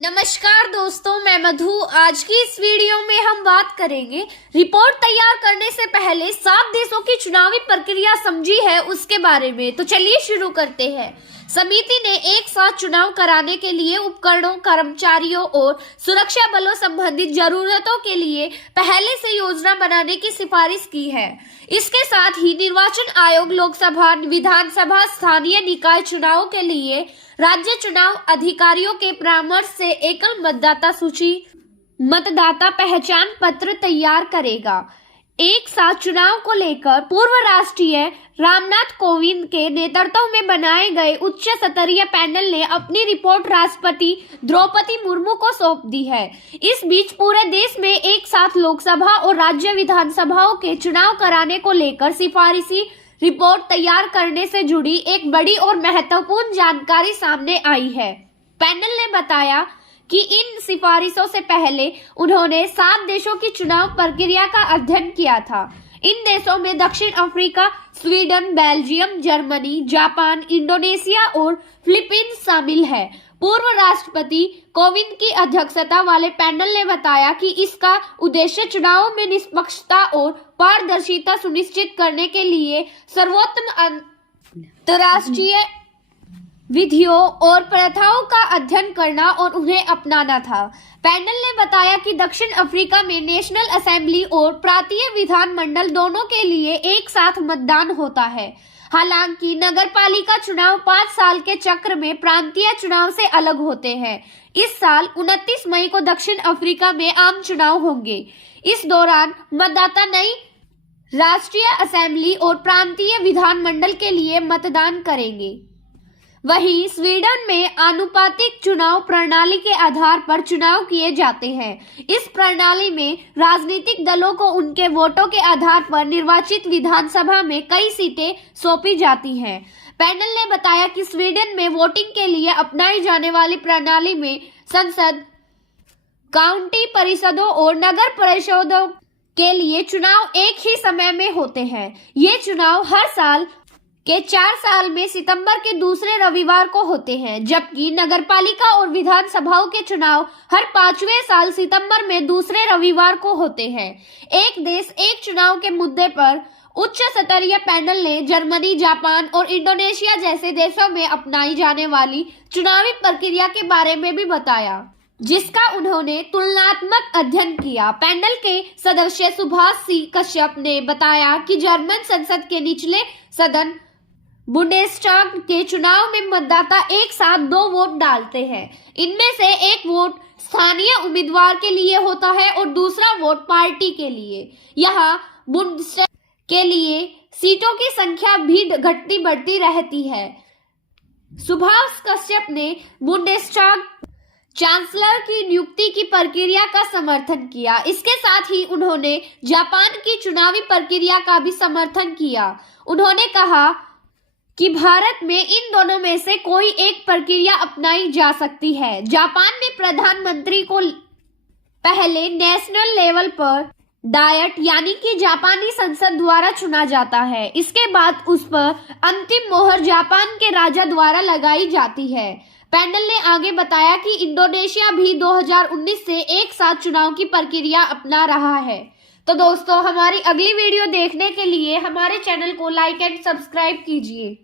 नमस्कार दोस्तों, मैं मधु। आज की इस वीडियो में हम बात करेंगे रिपोर्ट तैयार करने से पहले 7 देशों की चुनावी प्रक्रिया समझी है उसके बारे में। तो चलिए शुरू करते हैं। समिति ने एक साथ चुनाव कराने के लिए उपकरणों, कर्मचारियों और सुरक्षा बलों संबंधित जरूरतों के लिए पहले से योजना बनाने की सिफारिश की है। इसके साथ ही निर्वाचन आयोग लोकसभा, विधानसभा, स्थानीय निकाय चुनावों के लिए राज्य चुनाव अधिकारियों के परामर्श से एकल मतदाता सूची, मतदाता पहचान पत्र तैयार करेगा। एक साथ चुनाव को लेकर पूर्व राष्ट्रीय रामनाथ कोविंद के नेतृत्व में बनाए गए उच्च स्तरीय पैनल ने अपनी रिपोर्ट राष्ट्रपति द्रौपदी मुर्मू को सौंप दी है। इस बीच पूरे देश में एक साथ लोकसभा और राज्य विधानसभाओं के चुनाव कराने को लेकर सिफारिशी रिपोर्ट तैयार करने से जुड़ी एक बड़ी और महत्वपूर्ण जानकारी सामने आई है। पैनल ने बताया कि इन सिफारिशों से पहले उन्होंने 7 देशों की चुनाव प्रक्रिया का अध्ययन किया था। इन देशों में दक्षिण Africa, Sweden, Belgium, Germany, Japan, Indonesia और फिलीपींस शामिल है। पूर्व राष्ट्रपति कोविंद की अध्यक्षता वाले पैनल ने बताया कि इसका उद्देश्य चुनावों में निष्पक्षता और पारदर्शिता सुनिश्चित करने के लिए सर्वोत्तम अंतर्राष्ट्रीय विधियों और प्रथाओं का अध्ययन करना और उन्हें अपनाना था। पैनल ने बताया कि दक्षिण अफ्रीका में नेशनल असेंबली और प्रांतीय विधानमंडल दोनों के लिए एक साथ मतदान होता है। हालांकि नगरपालिका चुनाव 5 साल के चक्र में प्रांतीय चुनाव से अलग होते हैं। इस साल 29 मई को दक्षिण अफ्रीका में आम चुनाव होंगे। इस दौरान मतदाता नई राष्ट्रीय असेंबली और प्रांतीय विधानमंडल के लिए मतदान करेंगे। वहीं स्वीडन में आनुपातिक चुनाव प्रणाली के आधार पर चुनाव किए जाते हैं। इस प्रणाली में राजनीतिक दलों को उनके वोटों के आधार पर निर्वाचित विधानसभा में कई सीटें सौंपी जाती हैं। पैनल ने बताया कि स्वीडन में वोटिंग के लिए अपनाई जाने वाली प्रणाली में संसद, काउंटी परिषदों और नगर परिषदों के लिए चुनाव एक ही समय में होते हैं। ये चुनाव हर साल के 4 साल में सितंबर के दूसरे रविवार को होते हैं, जबकि नगरपालिका और विधानसभाओं के चुनाव हर 5वें साल सितंबर में दूसरे रविवार को होते हैं। एक देश एक चुनाव के मुद्दे पर उच्च स्तरीय पैनल ने जर्मनी, जापान और इंडोनेशिया जैसे देशों में अपनाई जाने वाली चुनावी प्रक्रिया के बारे में भी बताया, जिसका उन्होंने तुलनात्मक अध्ययन किया। पैनल के सदस्य सुभाष सी कश्यप ने बताया कि जर्मन संसद के निचले सदन बुंडेस्टाग के चुनाव में मतदाता एक साथ 2 वोट डालते हैं। इनमें से एक वोट स्थानीय उम्मीदवार के लिए होता है और दूसरा वोट पार्टी के लिए। यहाँ बुंडेस्टाग के लिए सीटों की संख्या भी घटती बढ़ती रहती है। सुभाष कश्यप ने बुंडेस्टाग चांसलर की नियुक्ति की प्रक्रिया का समर्थन किया। इसके साथ ही उन्होंने जापान की चुनावी प्रक्रिया का भी समर्थन किया। उन्होंने कहा कि भारत में इन दोनों में से कोई एक प्रक्रिया अपनाई जा सकती है। जापान में प्रधानमंत्री को पहले नेशनल लेवल पर डायट यानी कि जापानी संसद द्वारा चुना जाता है। इसके बाद उस पर अंतिम मोहर जापान के राजा द्वारा लगाई जाती है। पैनल ने आगे बताया कि इंडोनेशिया भी 2019 से एक साथ चुनाव की प्रक्रिया अपना रहा है। तो दोस्तों, हमारी अगली वीडियो देखने के लिए हमारे चैनल को लाइक एंड सब्सक्राइब कीजिए।